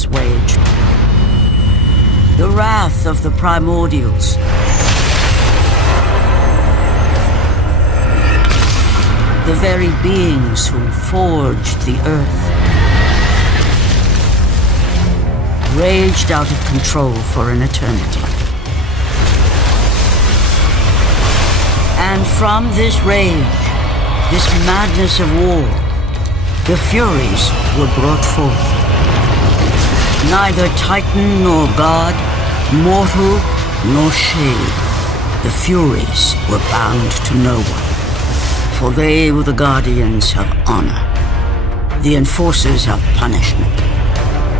was waged. The wrath of the primordials. The very beings who forged the earth. Raged out of control for an eternity. And from this rage, this madness of war, the Furies were brought forth. Neither Titan nor God, mortal nor shade, the Furies were bound to no one. For they were the guardians of honor, the enforcers of punishment,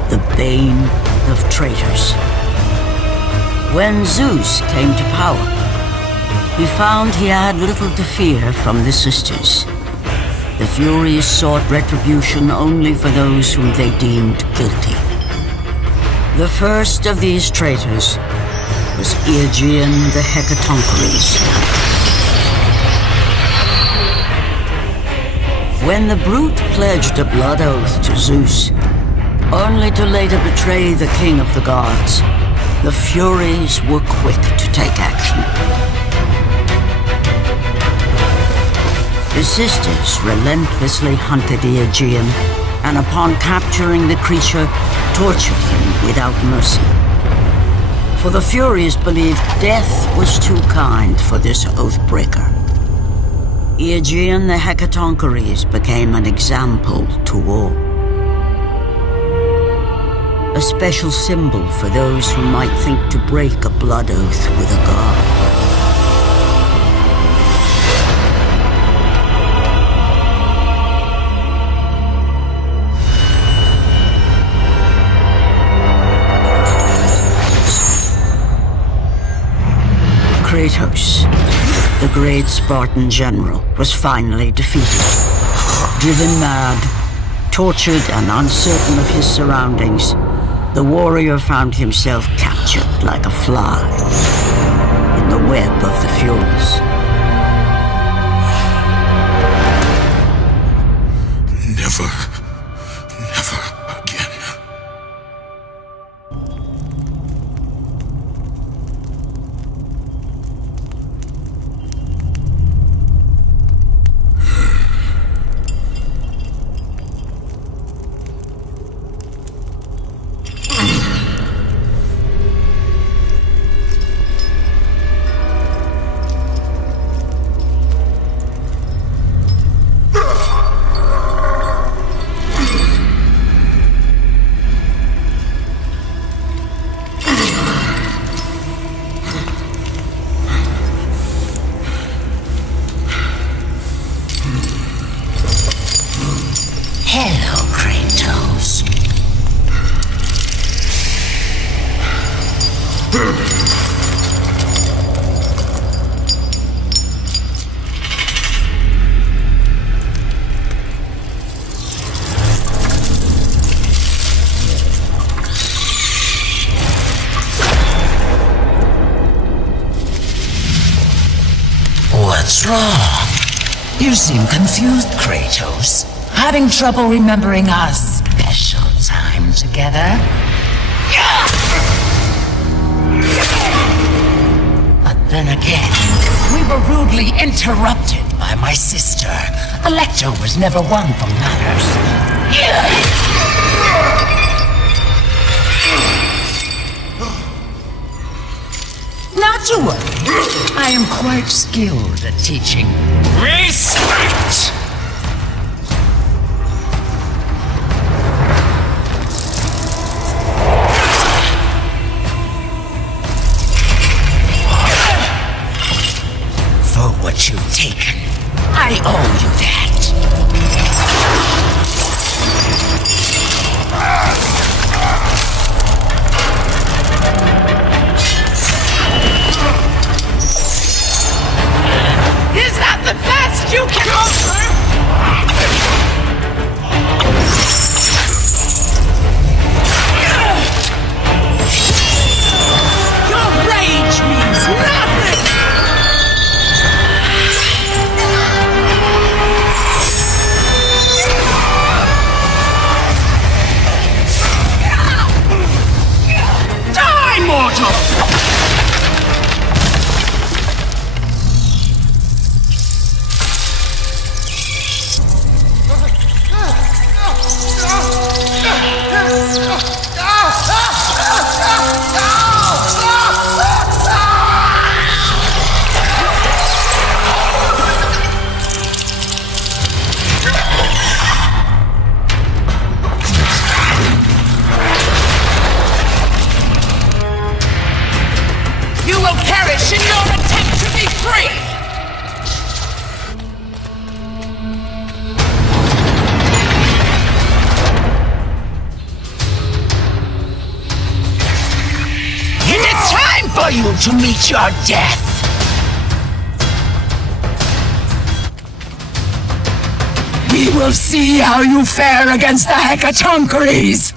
the bane of traitors. When Zeus came to power, he found he had little to fear from the sisters. The Furies sought retribution only for those whom they deemed guilty. The first of these traitors was Aegean the Hecatoncheires. When the brute pledged a blood oath to Zeus, only to later betray the king of the gods, the Furies were quick to take action. The sisters relentlessly hunted Aegean, and upon capturing the creature, tortured him without mercy. For the Furies believed death was too kind for this oath-breaker. Aegean the Hecatoncheires became an example to all. A special symbol for those who might think to break a blood oath with a god. Kratos, the great Spartan general, was finally defeated. Driven mad, tortured and uncertain of his surroundings, the warrior found himself captured like a fly in the web of the Furies. Never again. Hello, Kratos. What's wrong? You seem confused, Kratos. Having trouble remembering our special time together? But then again, we were rudely interrupted by my sister. Alecto was never one for manners. Not to worry. I am quite skilled at teaching respect. What you've taken, I owe you that. Is that the best you can offer? In your attempt to be free! It is time for you to meet your death! We will see how you fare against the Hecatoncheires!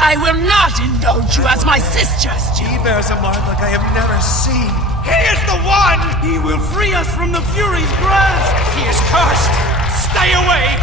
I will not indulge you as my sisters do. He bears a mark like I have never seen. He is the one! He will free us from the Fury's grasp! He is cursed! Stay away!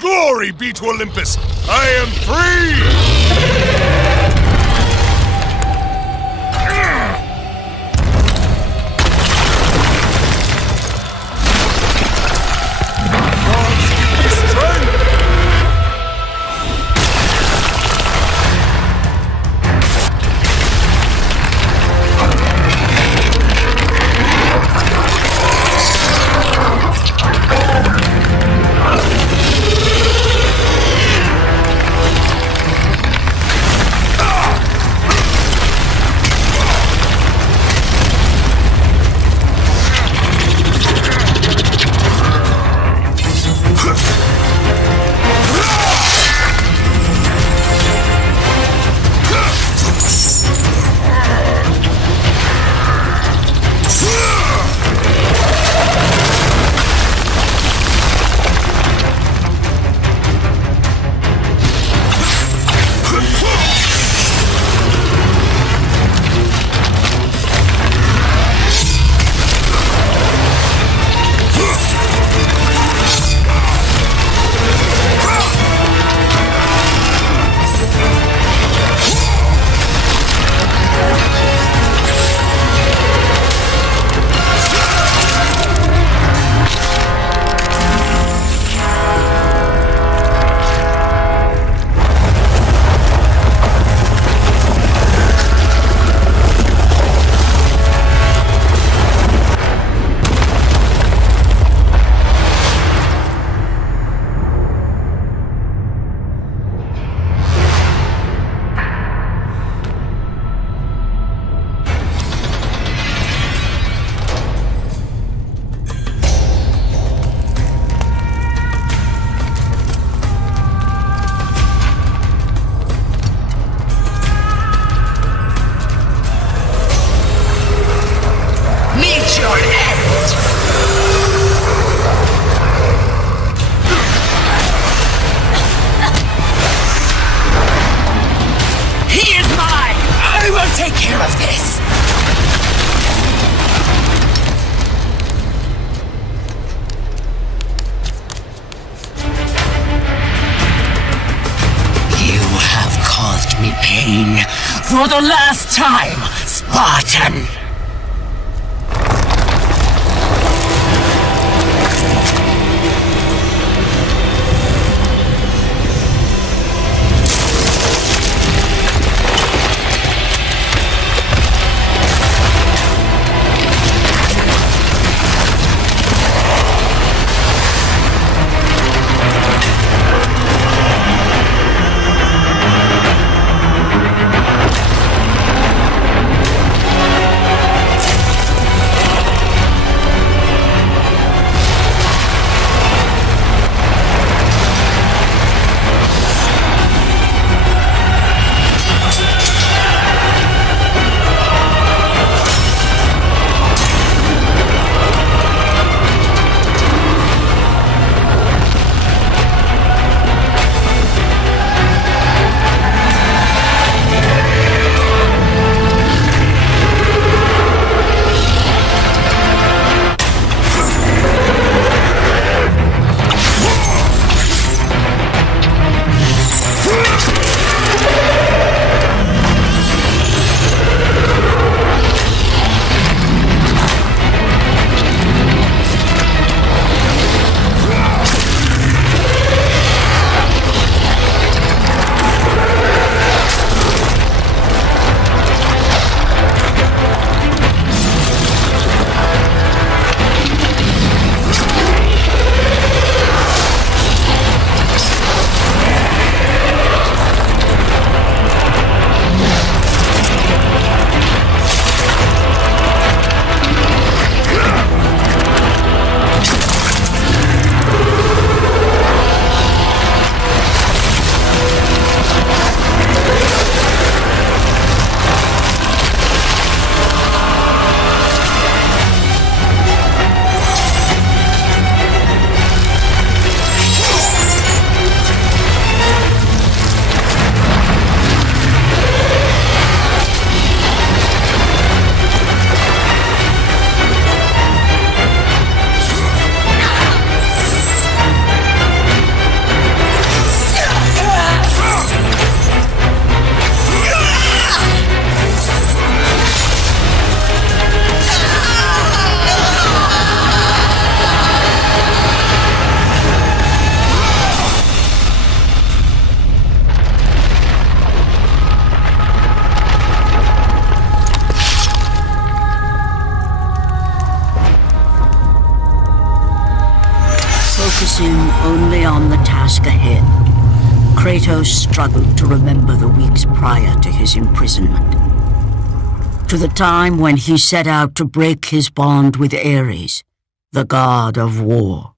Glory be to Olympus! I am free! for the last time, Spartan! Focusing only on the task ahead, Kratos struggled to remember the weeks prior to his imprisonment. To the time when he set out to break his bond with Ares, the god of war.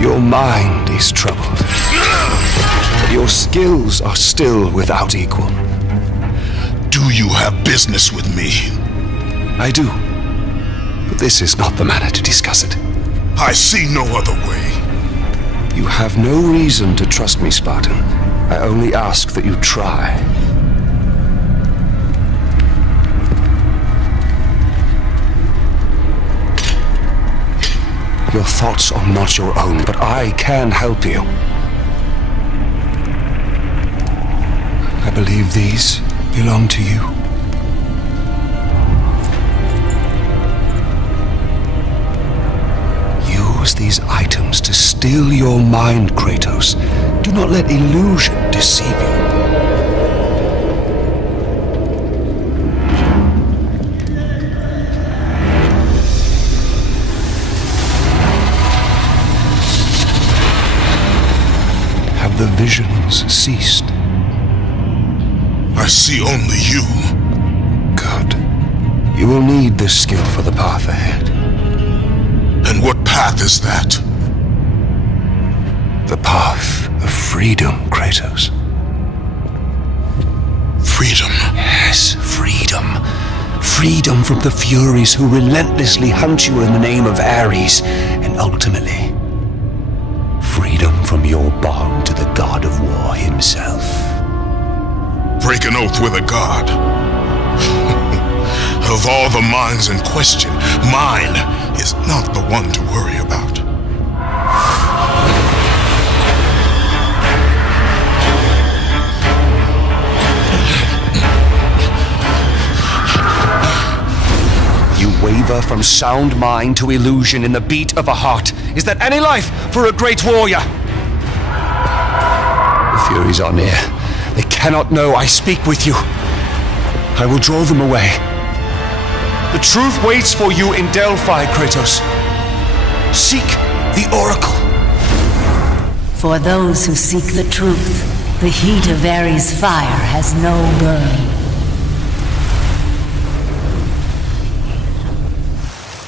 Your mind is troubled, but your skills are still without equal. Do you have business with me? I do, but this is not the manner to discuss it. I see no other way. You have no reason to trust me, Spartan. I only ask that you try. Your thoughts are not your own, but I can help you. I believe these belong to you. Use these items to still your mind, Kratos. Do not let illusion deceive you. The visions ceased. I see only you. Good. You will need this skill for the path ahead. And what path is that? The path of freedom, Kratos. Freedom? Yes, freedom. Freedom from the Furies who relentlessly hunt you in the name of Ares, and ultimately, freedom from your bond to the god of war himself. Break an oath with a god. Of all the minds in question, mine is not the one to worry about. You waver from sound mind to illusion in the beat of a heart. Is that any life for a great warrior? The Furies are near. They cannot know I speak with you. I will draw them away. The truth waits for you in Delphi, Kratos. Seek the Oracle. For those who seek the truth, the heat of Ares' fire has no burn.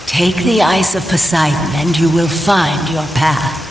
Take the ice of Poseidon and you will find your path.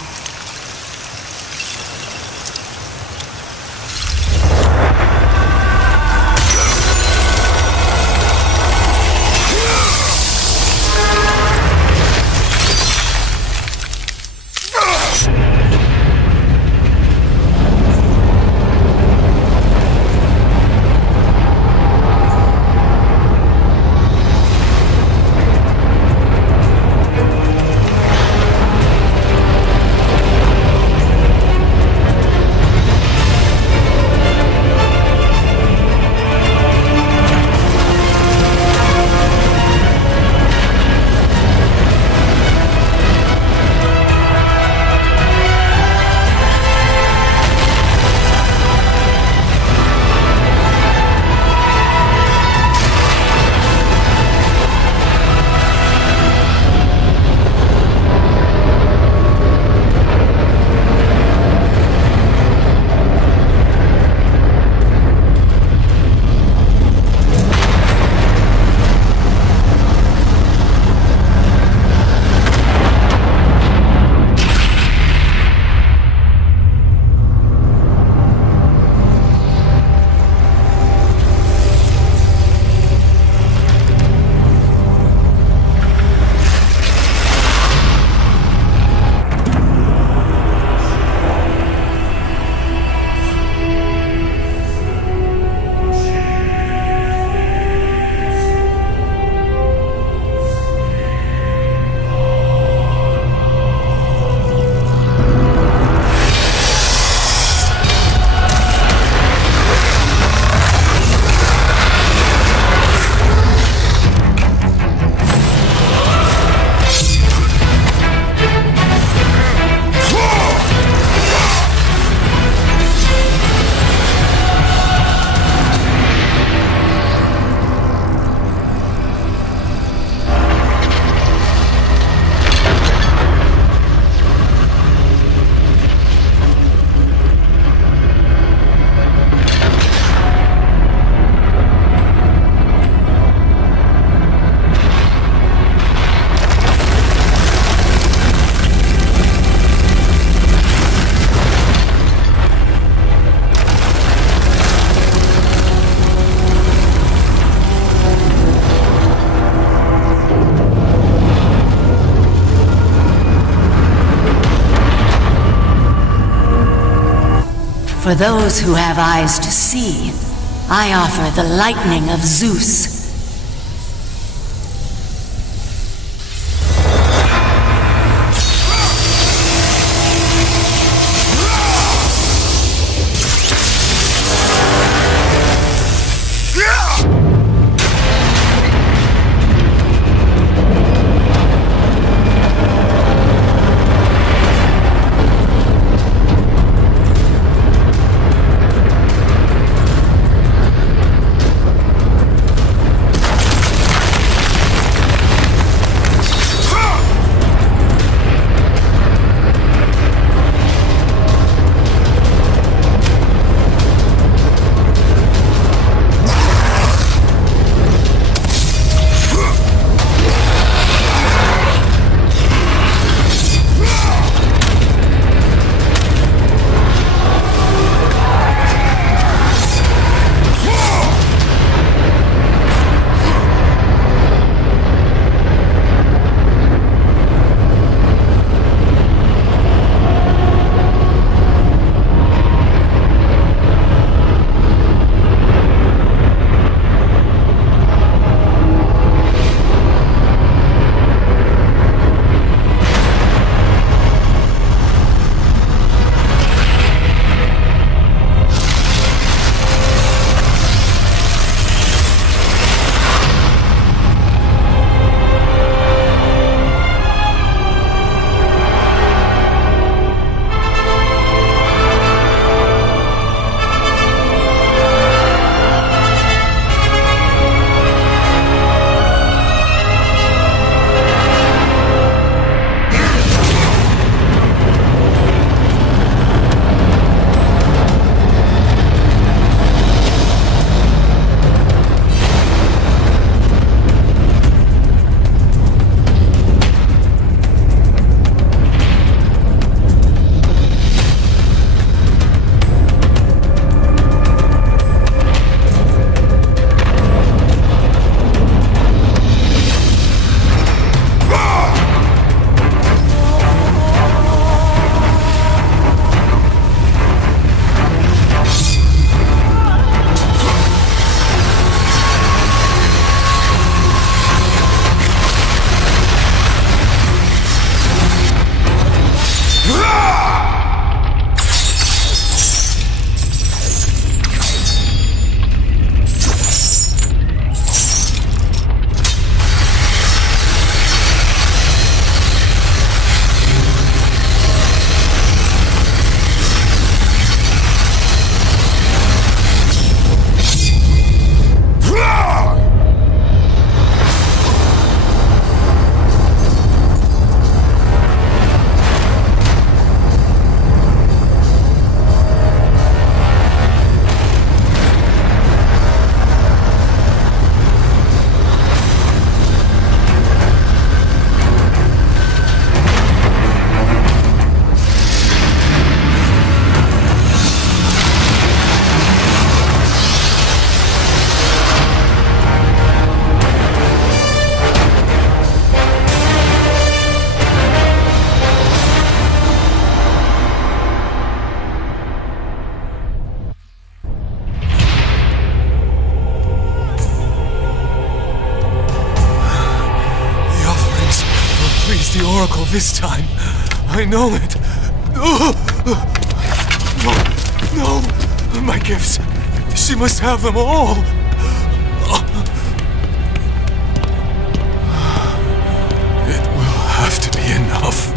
For those who have eyes to see, I offer the lightning of Zeus. freeze the Oracle this time. I know it. No, my gifts. She must have them all. It will have to be enough.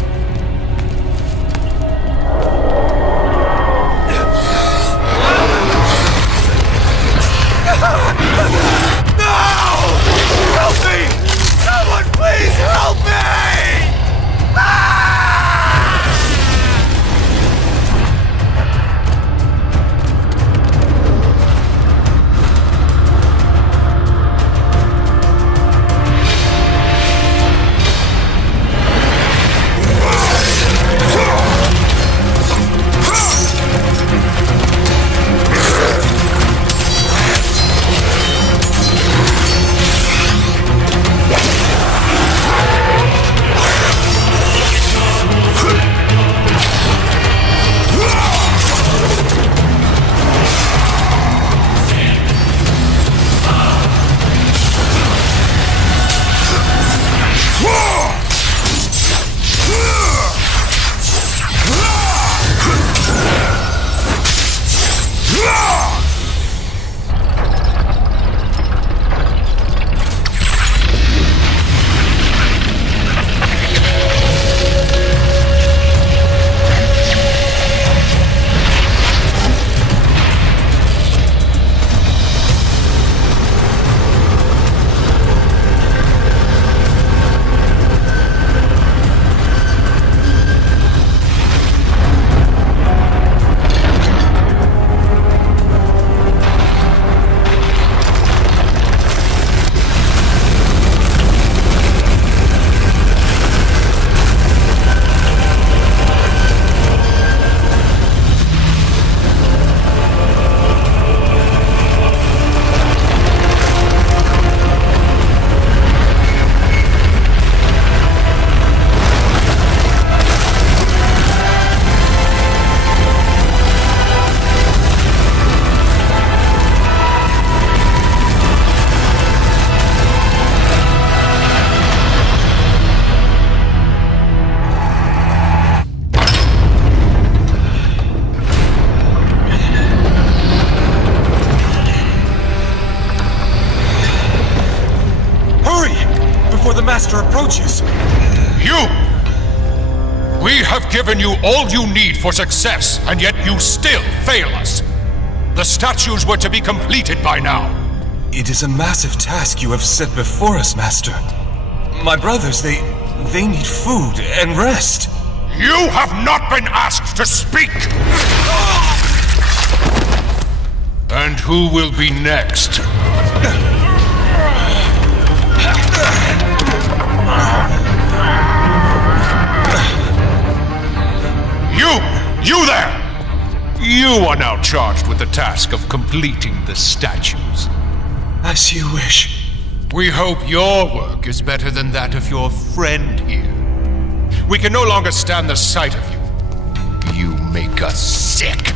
Approaches. You! We have given you all you need for success, and yet you still fail us. The statues were to be completed by now. It is a massive task you have set before us, Master. My brothers, they need food and rest. You have not been asked to speak! And who will be next? You there! You are now charged with the task of completing the statues. As you wish. We hope your work is better than that of your friend here. We can no longer stand the sight of you. You make us sick.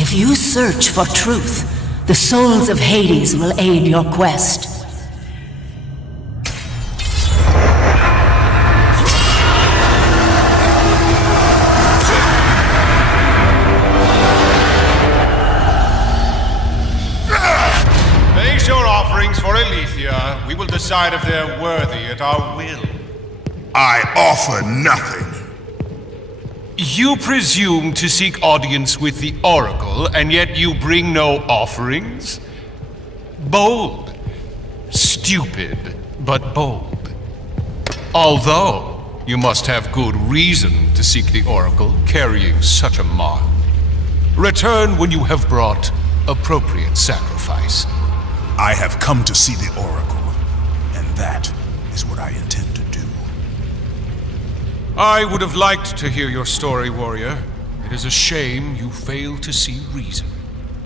If you search for truth, the souls of Hades will aid your quest. Place your offerings for Aletheia. We will decide if they're worthy at our will. I offer nothing. You presume to seek audience with the Oracle, and yet you bring no offerings? Bold. Stupid, but bold. Although, you must have good reason to seek the Oracle, carrying such a mark. Return when you have brought appropriate sacrifice. I have come to see the Oracle, and that is what I intend to do. I would have liked to hear your story, warrior. It is a shame you fail to see reason.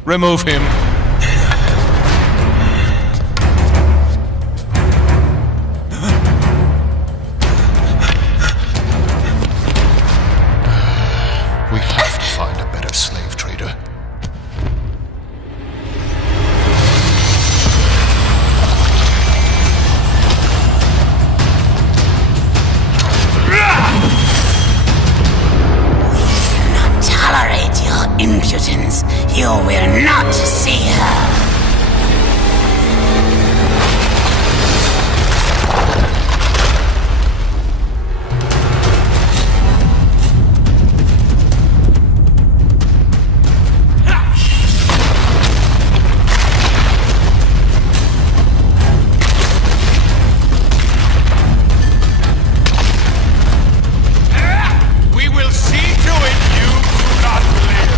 Remove him. We have to find a better slave trader. Tolerate your impudence. You will not see her. We will see to it you do not live.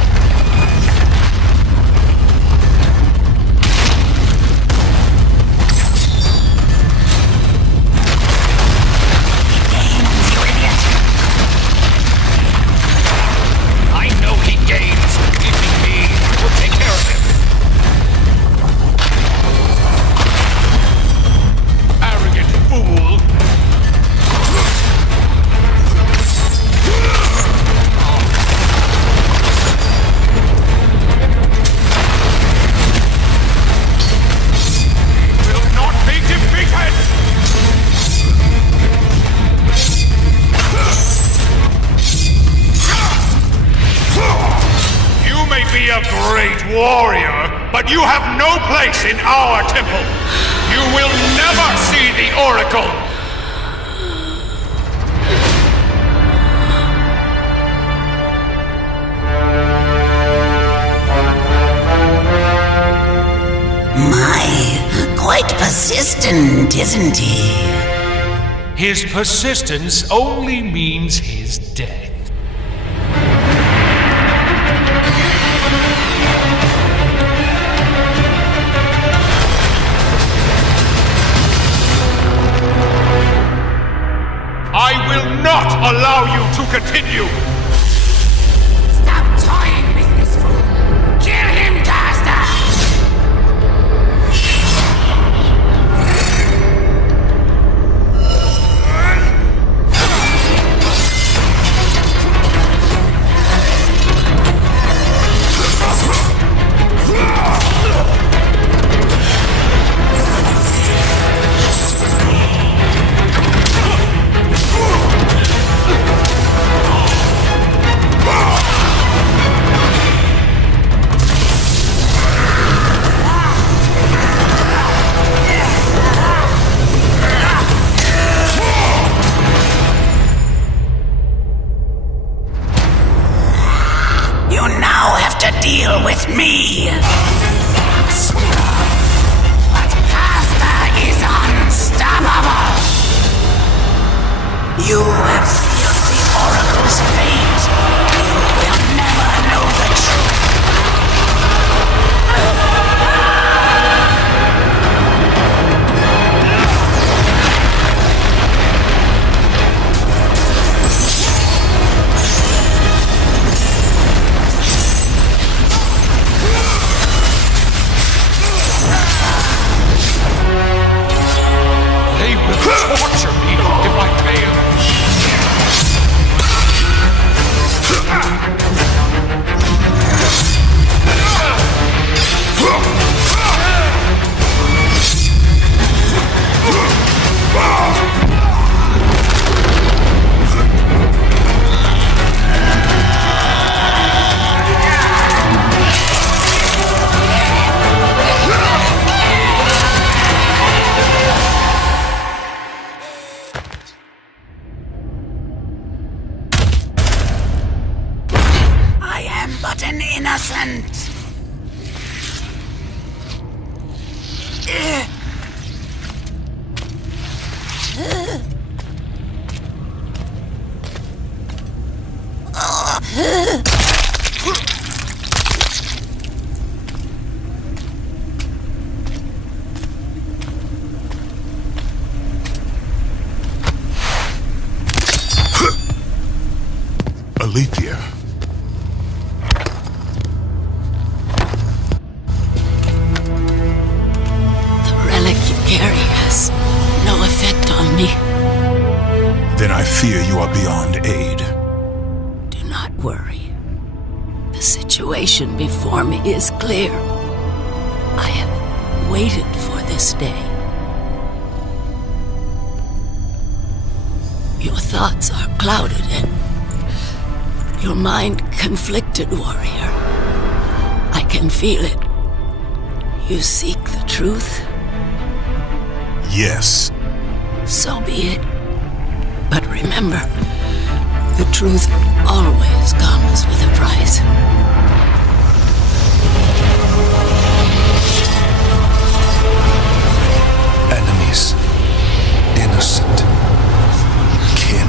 I know he gains. Give me. I will take care of him. Arrogant fool. Will not be defeated! You may be a great warrior, but you have no place in our temple. You will never see the Oracle! My, quite persistent, isn't he? His persistence only means his death. I will not allow you to continue! Stop toying with this fool. Kill him, Caster! You now have to deal with me. But Caster is unstoppable. You have sealed the Oracle's fate. You will never know the truth. They will torture me if I fail. me? Then I fear you are beyond aid. Do not worry. The situation before me is clear. I have waited for this day. Your thoughts are clouded and your mind conflicted, warrior. I can feel it. You seek the truth? Yes. So be it. But remember, the truth always comes with a price. Enemies. Innocent. Kin.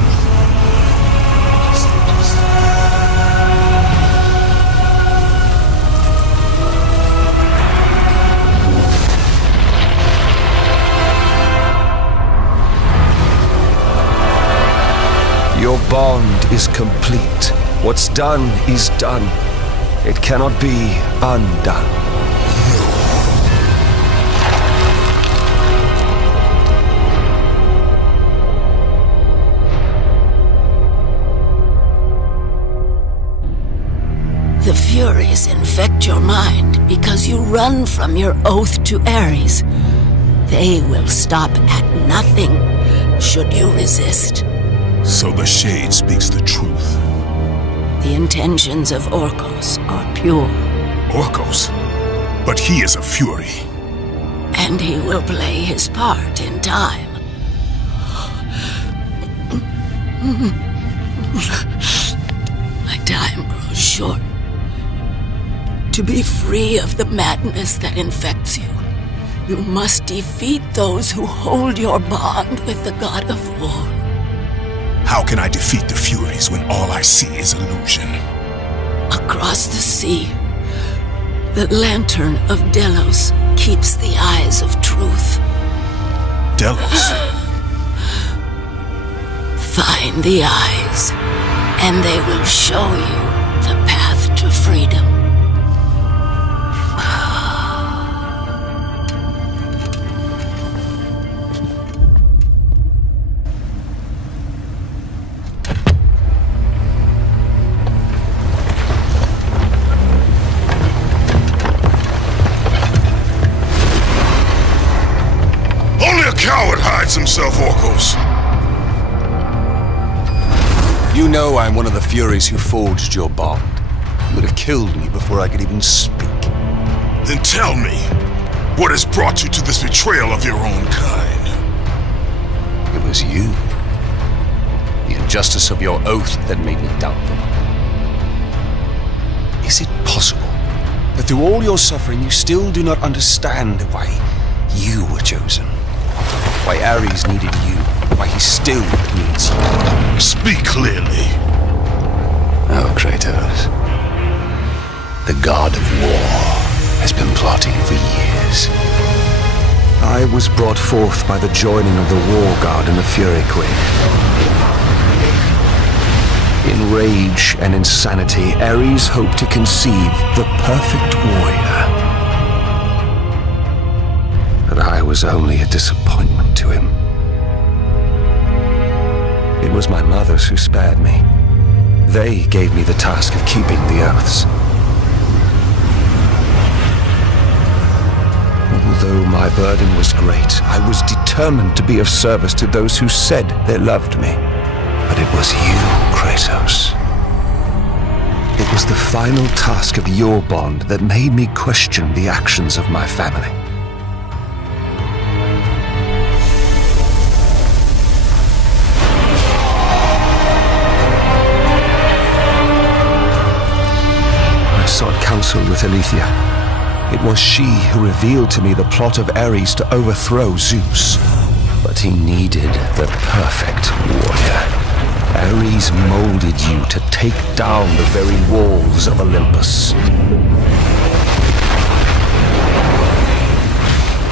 Your bond is complete. What's done is done. It cannot be undone. The Furies infect your mind because you run from your oath to Ares. They will stop at nothing should you resist. So the Shade speaks the truth. The intentions of Orcos are pure. Orcos? But he is a Fury. And he will play his part in time. My time grows short. To be free of the madness that infects you, you must defeat those who hold your bond with the god of war. How can I defeat the Furies when all I see is illusion? Across the sea, the lantern of Delos keeps the eyes of truth. Delos? Find the eyes, and they will show you the path to freedom. Coward hides himself, Orcos. You know I'm one of the Furies who forged your bond. You would have killed me before I could even speak. Then tell me, what has brought you to this betrayal of your own kind? It was you. The injustice of your oath that made me doubt them. Is it possible that through all your suffering you still do not understand why you were chosen? Why Ares needed you, why he still needs you. Speak clearly. Oh, Kratos. The god of war has been plotting for years. I was brought forth by the joining of the War God and the Fury Queen. In rage and insanity, Ares hoped to conceive the perfect warrior. But I was only a disappointment to him. It was my mothers who spared me. They gave me the task of keeping the oaths. Although my burden was great, I was determined to be of service to those who said they loved me. But it was you, Kratos. It was the final task of your bond that made me question the actions of my family. I sought counsel with Alethea. It was she who revealed to me the plot of Ares to overthrow Zeus. But he needed the perfect warrior. Ares molded you to take down the very walls of Olympus.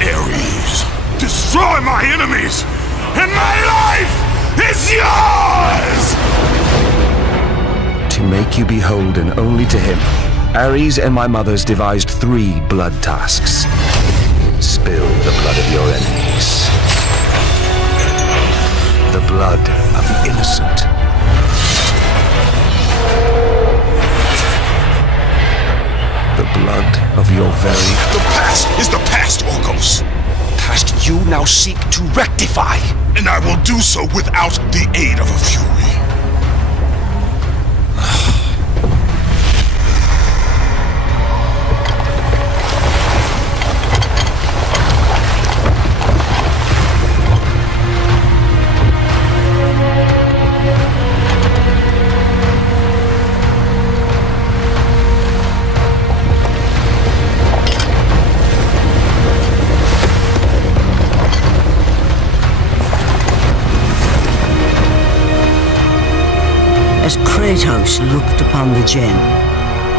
Ares, destroy my enemies, and my life is yours! To make you beholden only to him, Ares and my mothers devised 3 blood tasks. Spill the blood of your enemies. blood of the innocent. The blood of your very... The past is the past, Orcos. Past you now seek to rectify. And I will do so without the aid of a Fury. As Kratos looked upon the gem,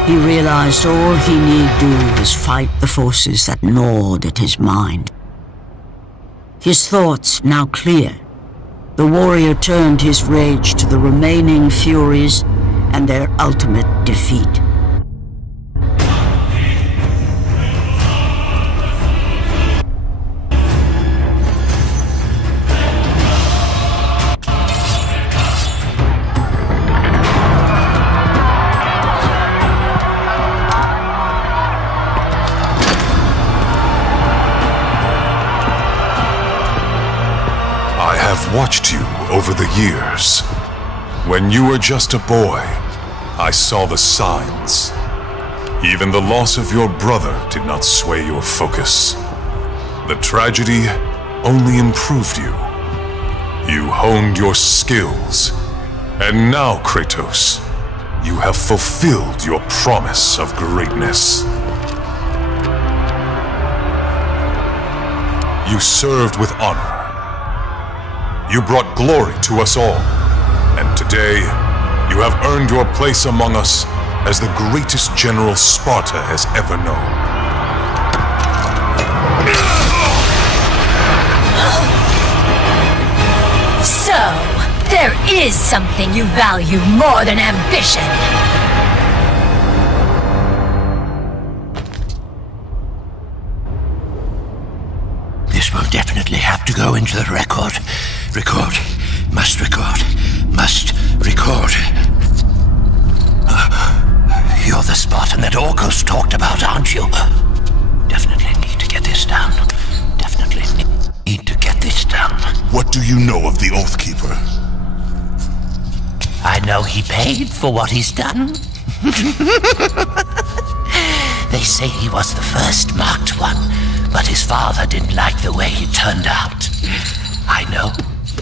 he realized all he need do was fight the forces that gnawed at his mind. His thoughts now clear, the warrior turned his rage to the remaining Furies and their ultimate defeat. I've watched you over the years. When you were just a boy, I saw the signs. Even the loss of your brother did not sway your focus. The tragedy only improved you. You honed your skills. And now, Kratos, you have fulfilled your promise of greatness. You served with honor. You brought glory to us all, and today, you have earned your place among us as the greatest general Sparta has ever known. So, there is something you value more than ambition. This will definitely have to go into the record. Record. Must record. Must record. You're the Spartan that Orcos talked about, aren't you? Definitely need to get this down. Definitely need to get this down. What do you know of the Oathkeeper? I know he paid for what he's done. They say he was the first marked one, but his father didn't like the way he turned out. I know.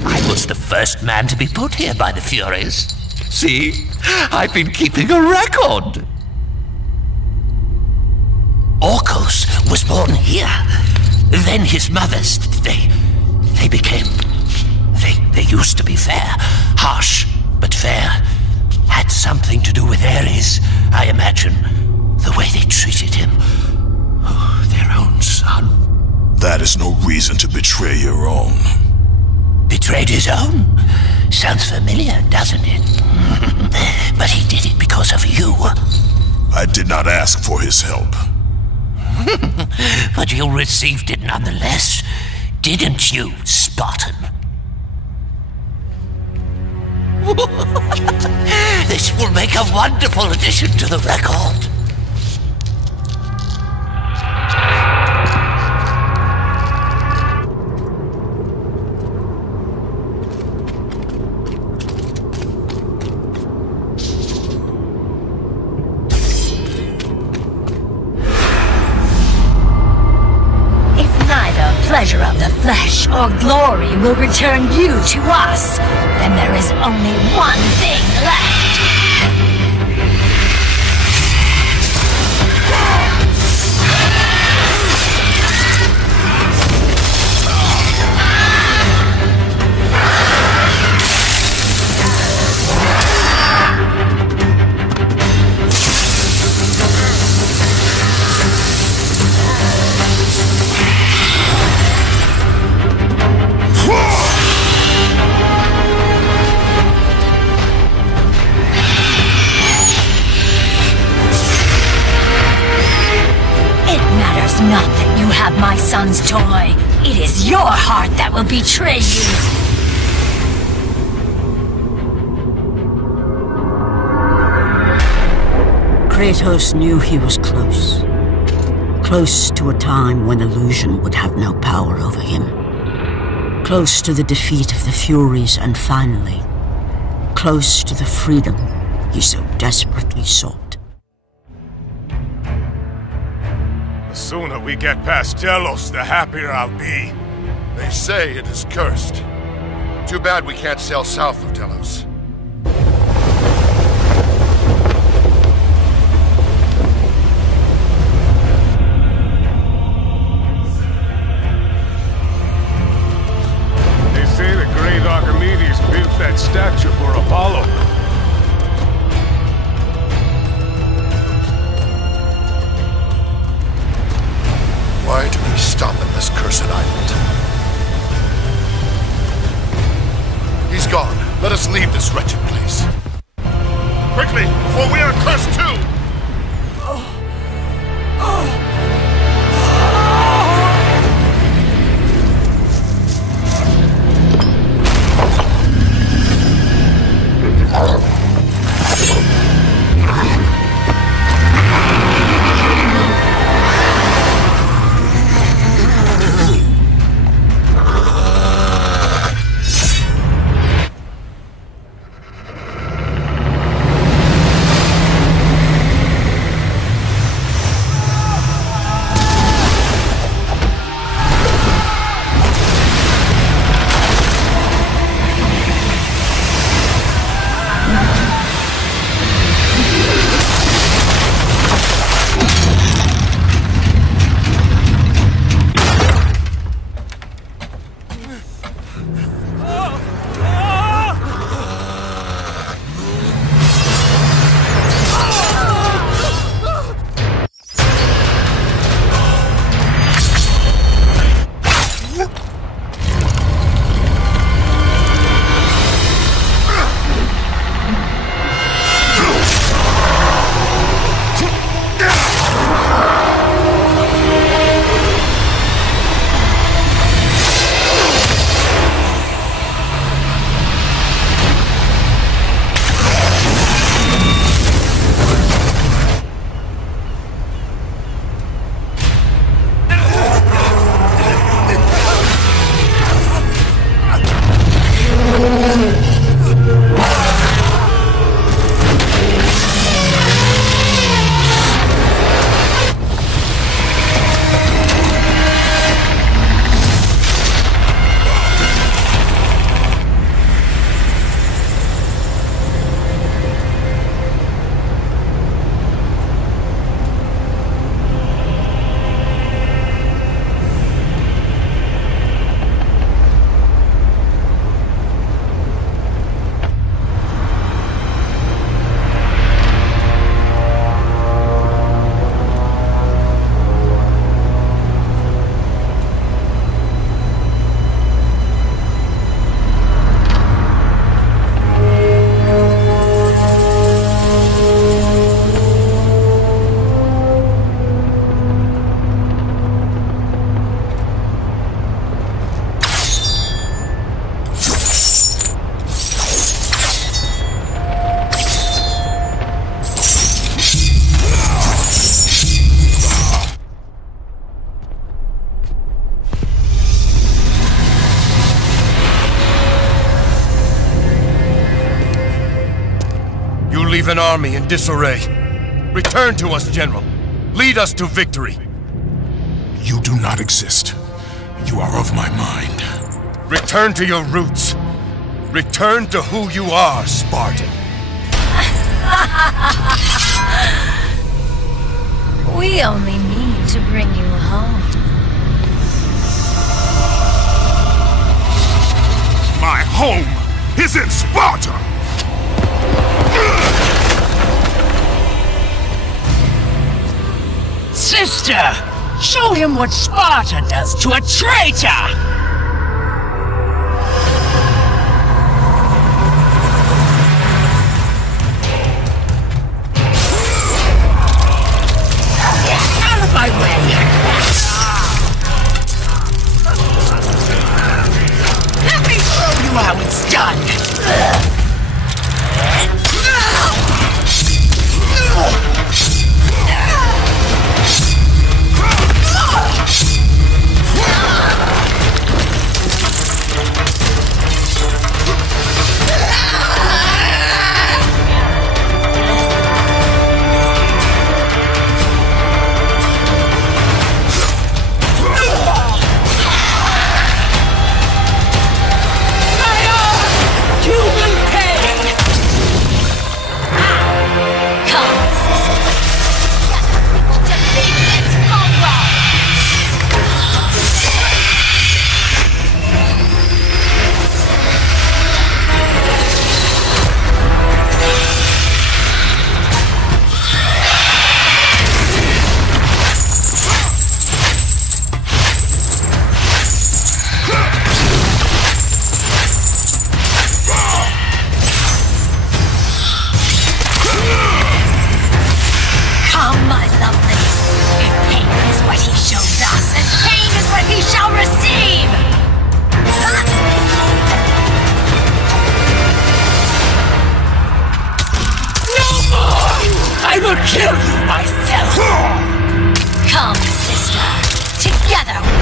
I was the first man to be put here by the Furies. See? I've been keeping a record. Orcos was born here. Then his mothers, they became... They used to be fair. Harsh, but fair. Had something to do with Ares, I imagine. The way they treated him. Oh, their own son. That is no reason to betray your own. Betrayed his own? Sounds familiar, doesn't it? But he did it because of you. I did not ask for his help. But you received it nonetheless, didn't you, Spartan? This will make a wonderful addition to the record. Pleasure of the flesh or glory will return you to us, then there is only one thing left. Not that you have my son's toy. It is your heart that will betray you. Kratos knew he was close. Close to a time when illusion would have no power over him. Close to the defeat of the Furies, and finally, close to the freedom he so desperately sought. The sooner we get past Delos, the happier I'll be. They say it is cursed. Too bad we can't sail south of Delos. They say the great Archimedes built that statue for Apollo. Why do we stop at this cursed island? He's gone. Let us leave this wretched place. Quickly, before we are cursed too! Leave an army in disarray. Return to us, General. Lead us to victory. You do not exist. You are of my mind. Return to your roots. Return to who you are, Spartan. We only mean to bring you home. My home is in Sparta! Sister, show him what Sparta does to a traitor! Out of my way! Let me show you how it's done! kill you myself! Come, sister. Together.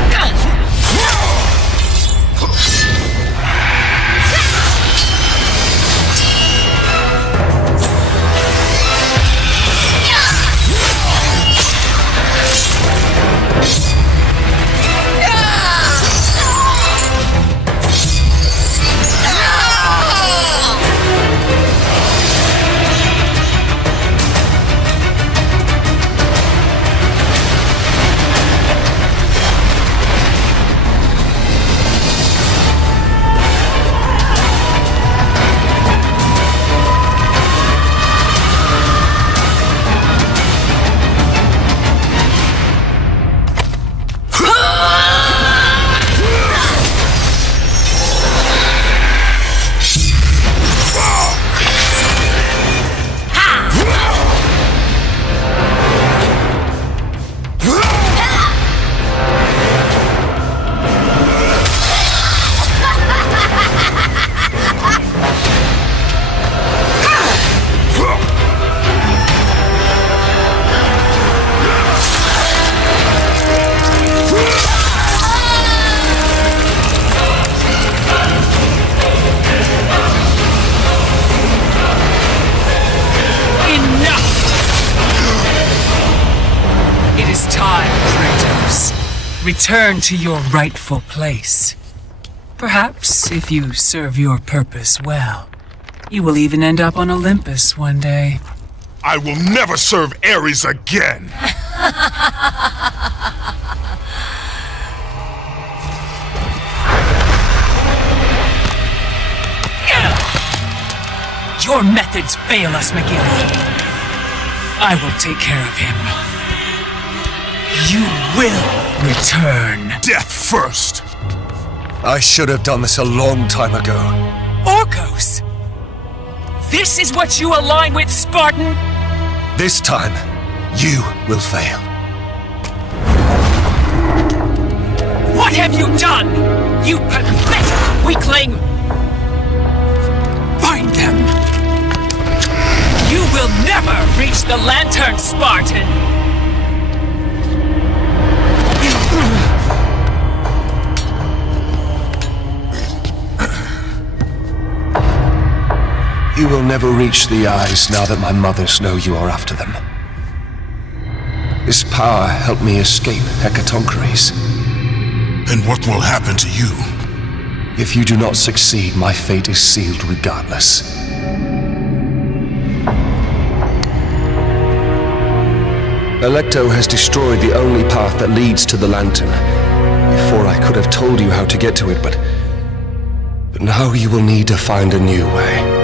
Return to your rightful place. Perhaps, if you serve your purpose well, you will even end up on Olympus one day. I will never serve Ares again! Your methods fail us, McGill. I will take care of him. You will return. Death first! I should have done this a long time ago. Orcos! This is what you align with, Spartan? This time, you will fail. What have you done? You pathetic weakling! Find them! You will never reach the Lantern, Spartan! You will never reach the eyes now that my mothers know you are after them. This power helped me escape Hecatoncheires. And what will happen to you? If you do not succeed, my fate is sealed regardless. Alecto has destroyed the only path that leads to the Lantern. Before I could have told you how to get to it, but now you will need to find a new way.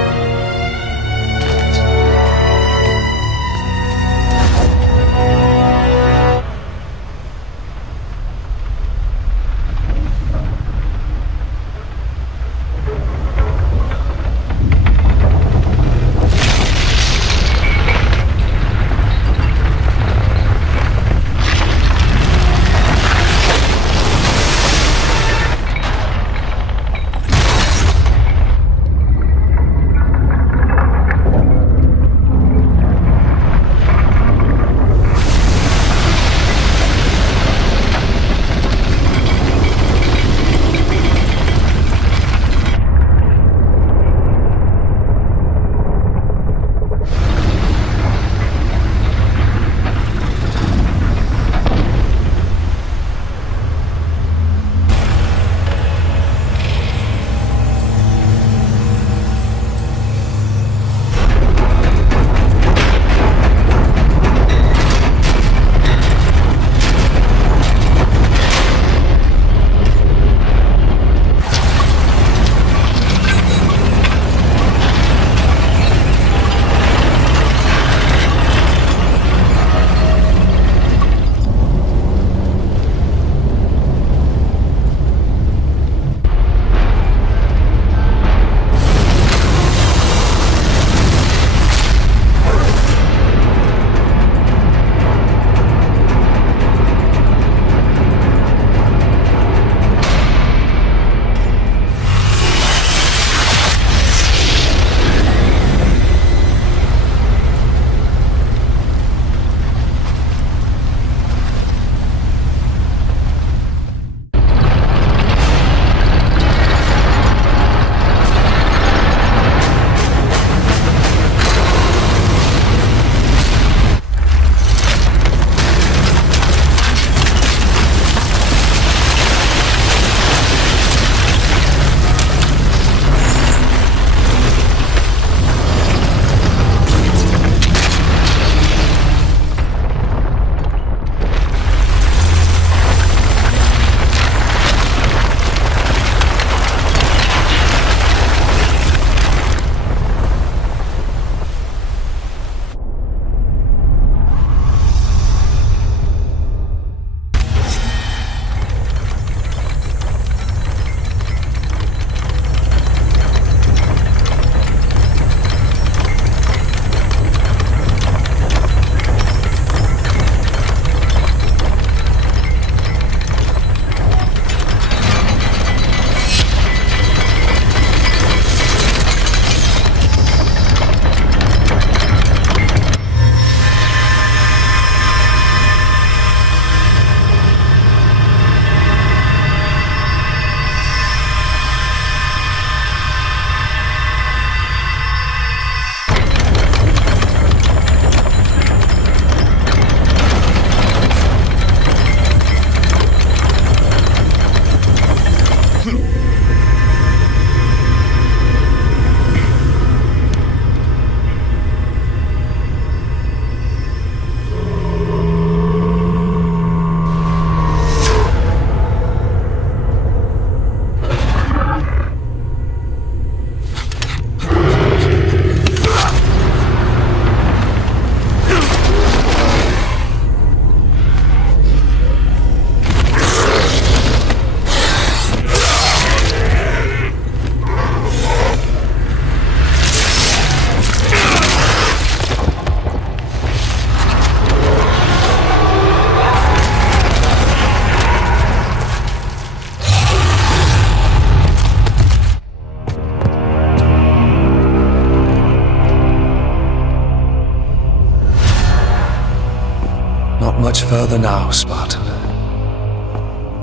much further now, Spartan.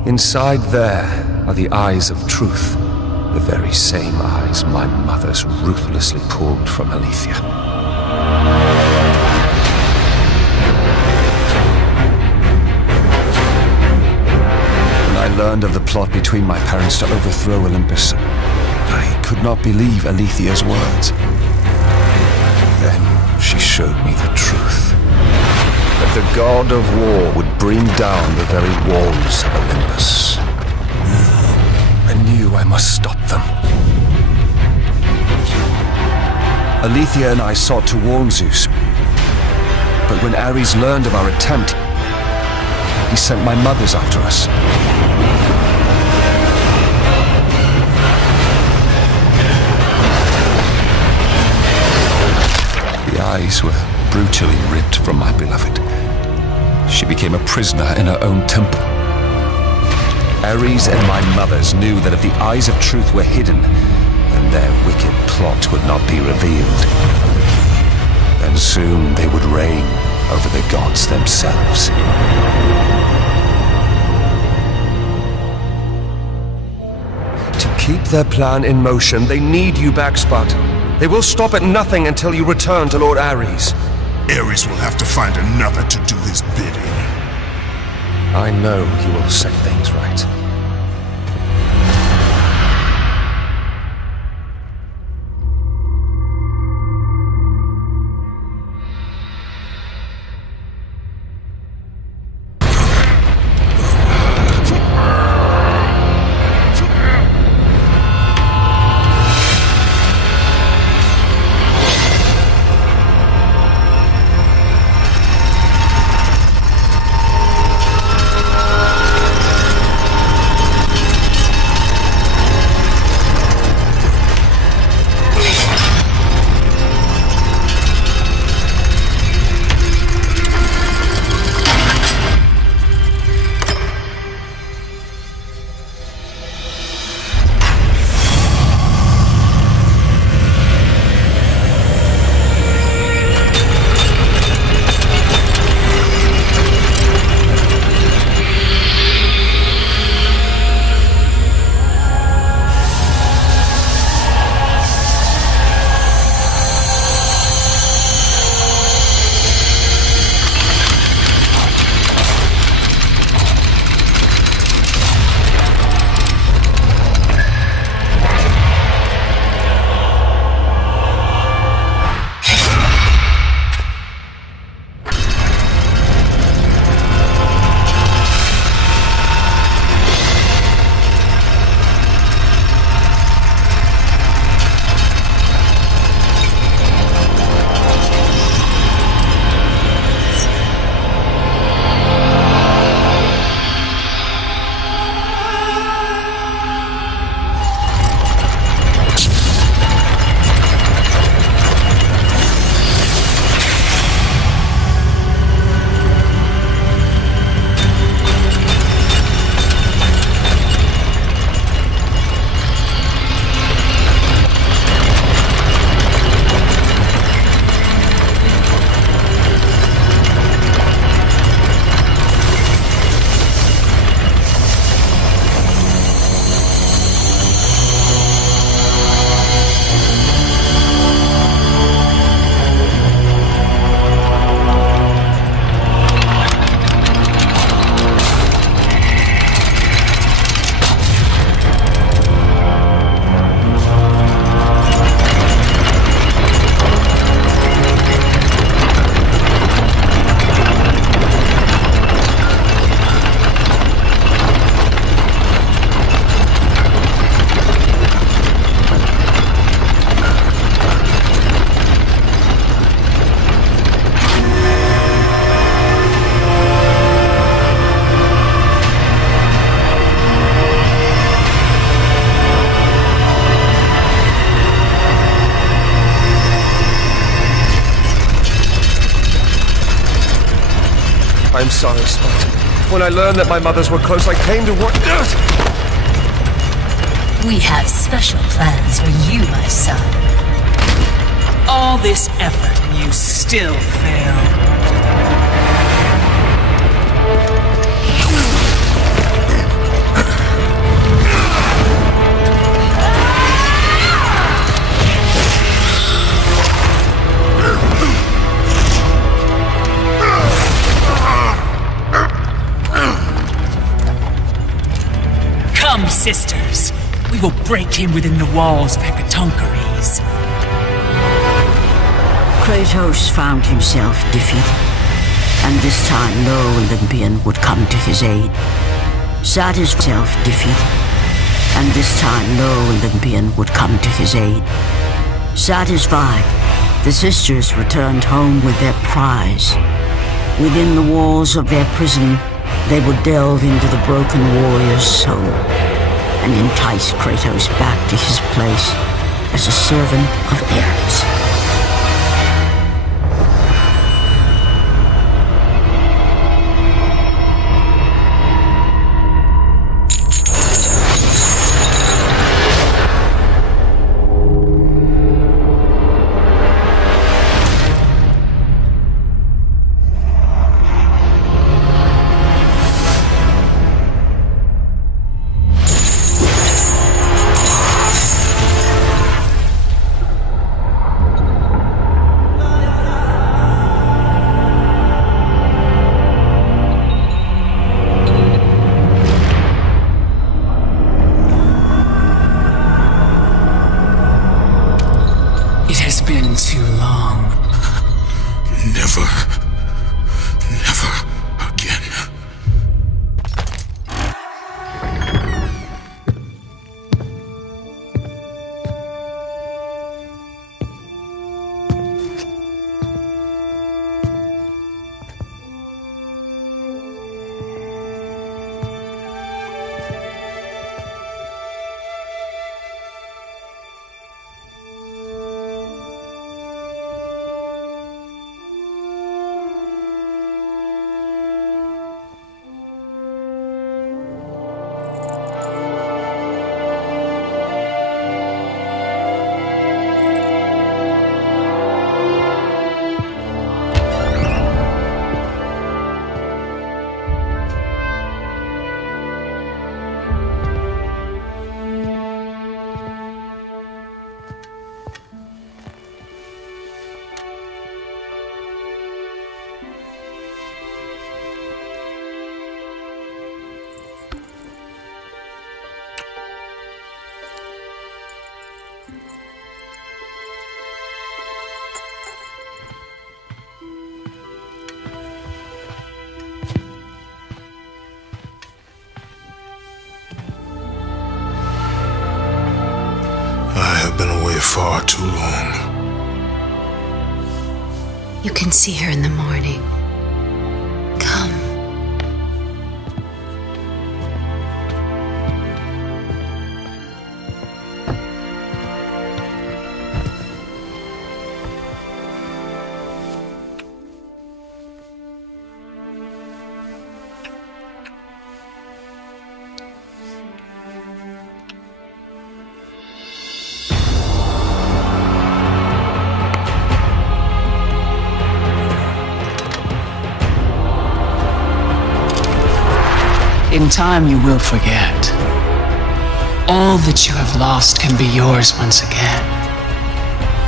Inside there are the eyes of truth, the very same eyes my mothers ruthlessly pulled from Aletheia. When I learned of the plot between my parents to overthrow Olympus, I could not believe Aletheia's words. Then she showed me the truth. That the god of war would bring down the very walls of Olympus. I knew I must stop them. Aletheia and I sought to warn Zeus. But when Ares learned of our attempt, he sent my mothers after us. The eyes were brutally ripped from my beloved. She became a prisoner in her own temple. Ares and my mothers knew that if the eyes of truth were hidden, then their wicked plot would not be revealed. Then soon they would reign over the gods themselves. To keep their plan in motion, they need you back, Spartan. They will stop at nothing until you return to Lord Ares. Ares will have to find another to do his bidding. I know you will set things right. I'm sorry, Spartan. When I learned that my mothers were close, I came to warn... We have special plans for you, my son. All this effort and you still fail. We will break him within the walls of Hecatoncheires. Kratos found himself defeated, and this time no Olympian would come to his aid. Satisfied, defeated, and this time no Olympian would come to his aid. Satisfied, the sisters returned home with their prize. Within the walls of their prison, they would delve into the broken warrior's soul and entice Kratos back to his place as a servant of Ares. Far too long. You can see her in the morning. Come. In time, you will forget. All that you have lost can be yours once again.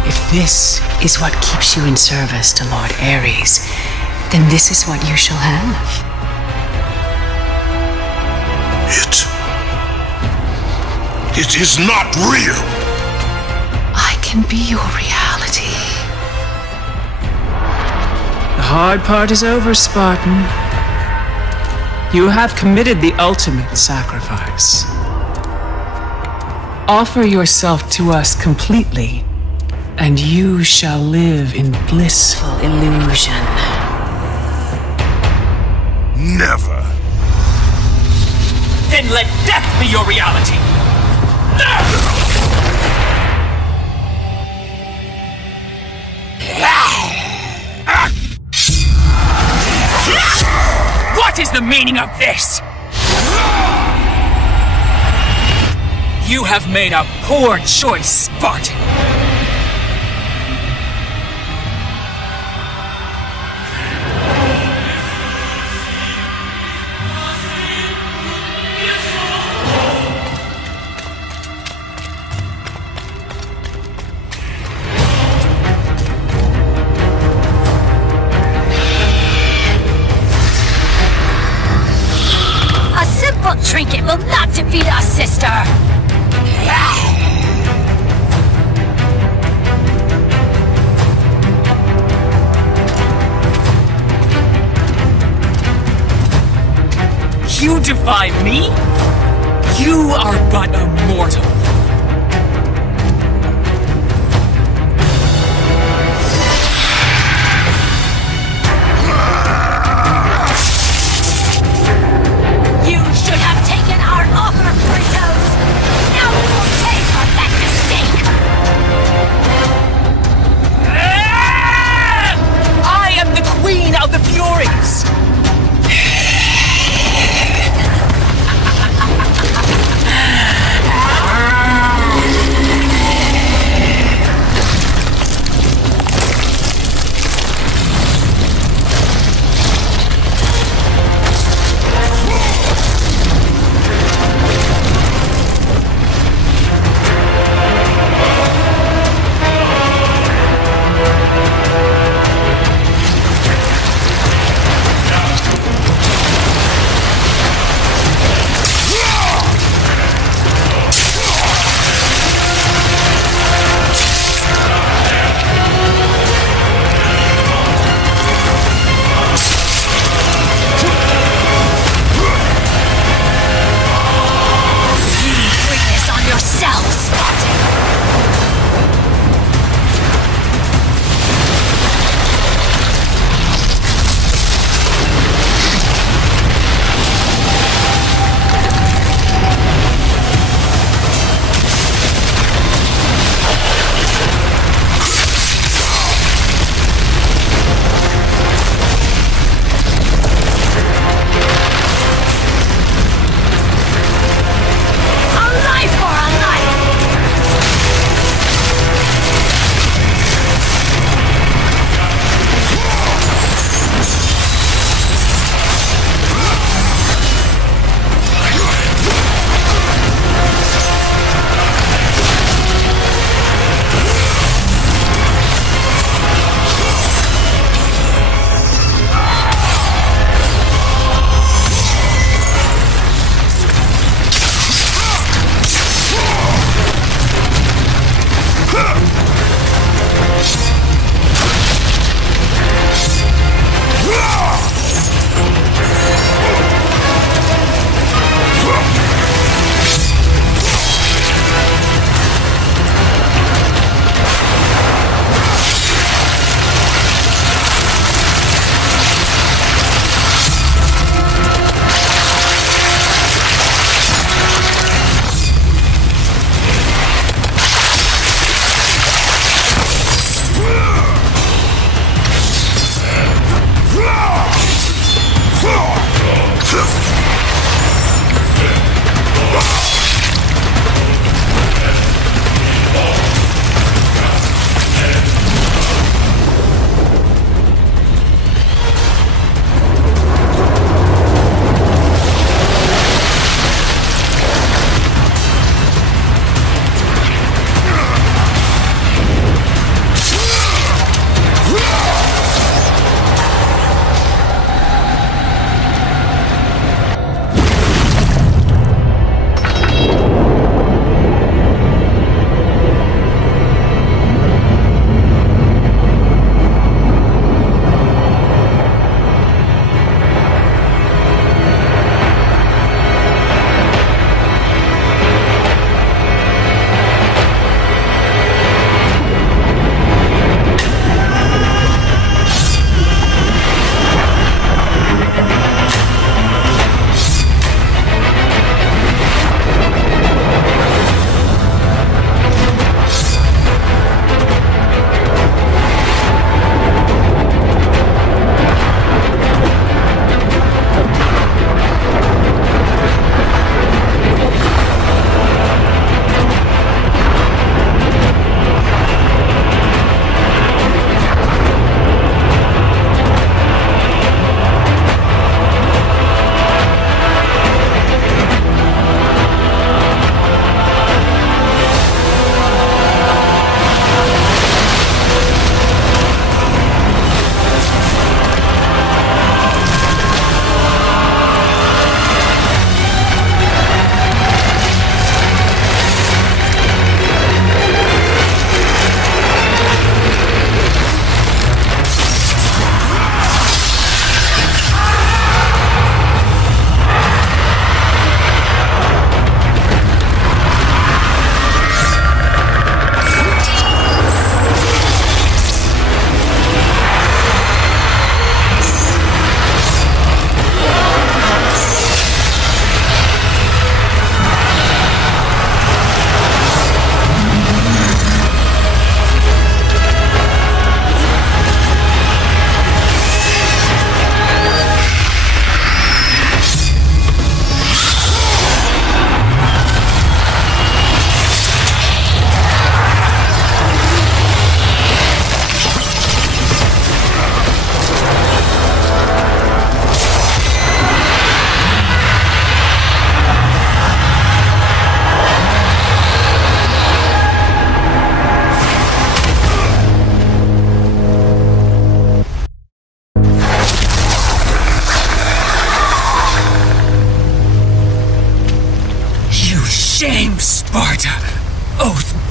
If this is what keeps you in service to Lord Ares, then this is what you shall have. It is not real. I can be your reality. The hard part is over, Spartan. You have committed the ultimate sacrifice. Offer yourself to us completely, and you shall live in blissful illusion. Never. Then let death be your reality! What is the meaning of this? You have made a poor choice, Spartan. Trinket will not defeat us, sister! defy me? You are but a mortal. You should have taken our offer, Kratos! Now we will pay for that mistake! I am the Queen of the Furies!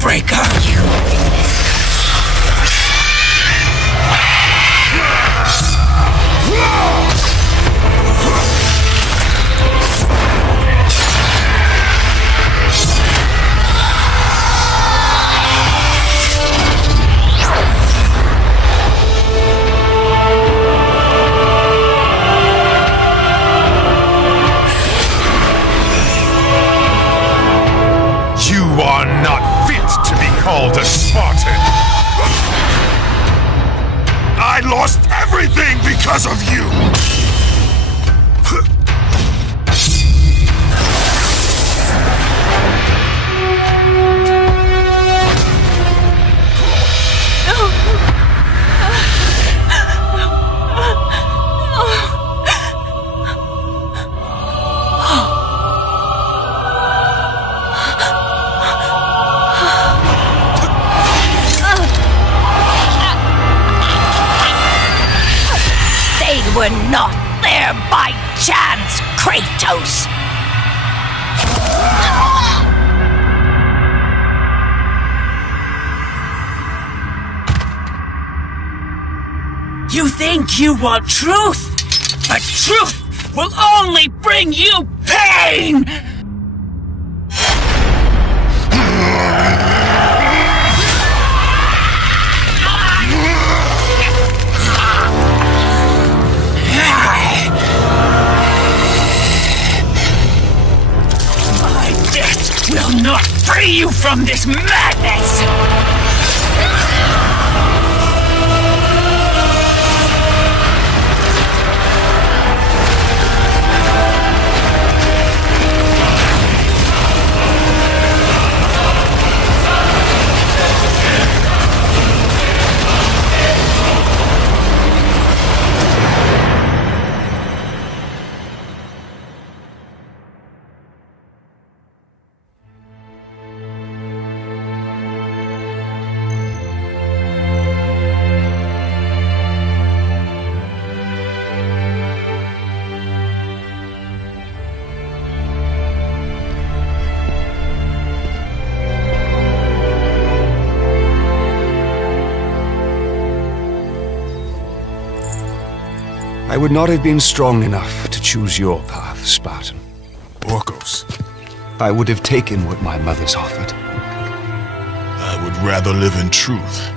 breaker! You are not fit to be called a Spartan! I lost everything because of you! We're not there by chance, Kratos! You think you want truth? But truth will only bring you pain! Will not free you from this madness! I would not have been strong enough to choose your path, Spartan. Orcos. I would have taken what my mother's offered. I would rather live in truth.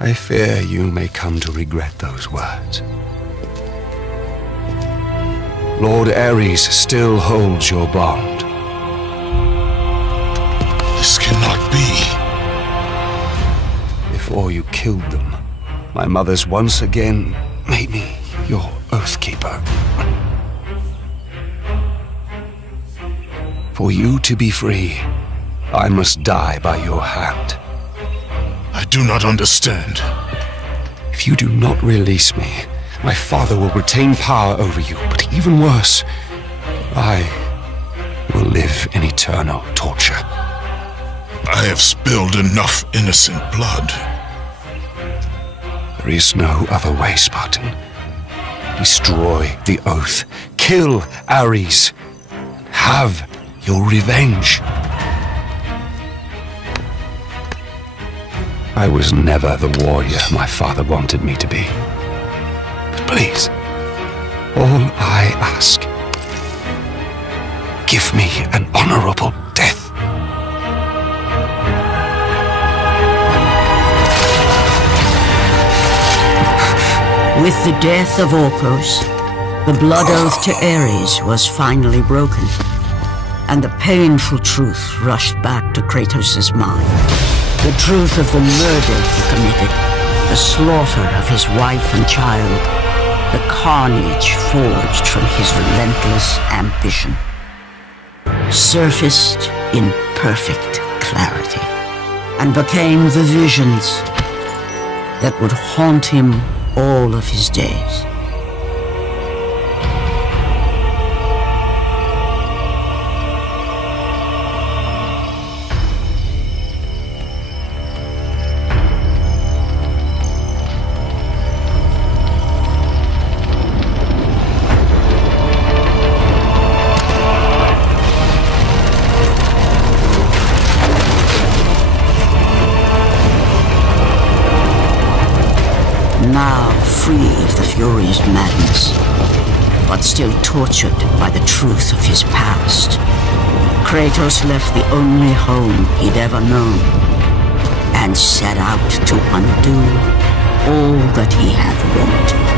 I fear you may come to regret those words. Lord Ares still holds your bond. This cannot be. Before you killed them, my mother's once again made me your Oathkeeper. For you to be free, I must die by your hand. I do not understand. If you do not release me, my father will retain power over you, but even worse, I will live in eternal torture. I have spilled enough innocent blood. There is no other way, Spartan. Destroy the Oath. Kill Ares. Have your revenge. I was never the warrior my father wanted me to be. But please, all I ask, give me an honorable death. With the death of Orcos, the blood oath to Ares was finally broken, and the painful truth rushed back to Kratos' mind. The truth of the murder he committed, the slaughter of his wife and child, the carnage forged from his relentless ambition, surfaced in perfect clarity, and became the visions that would haunt him all of his days. Now free of the Fury's madness, but still tortured by the truth of his past, Kratos left the only home he'd ever known and set out to undo all that he had wrought.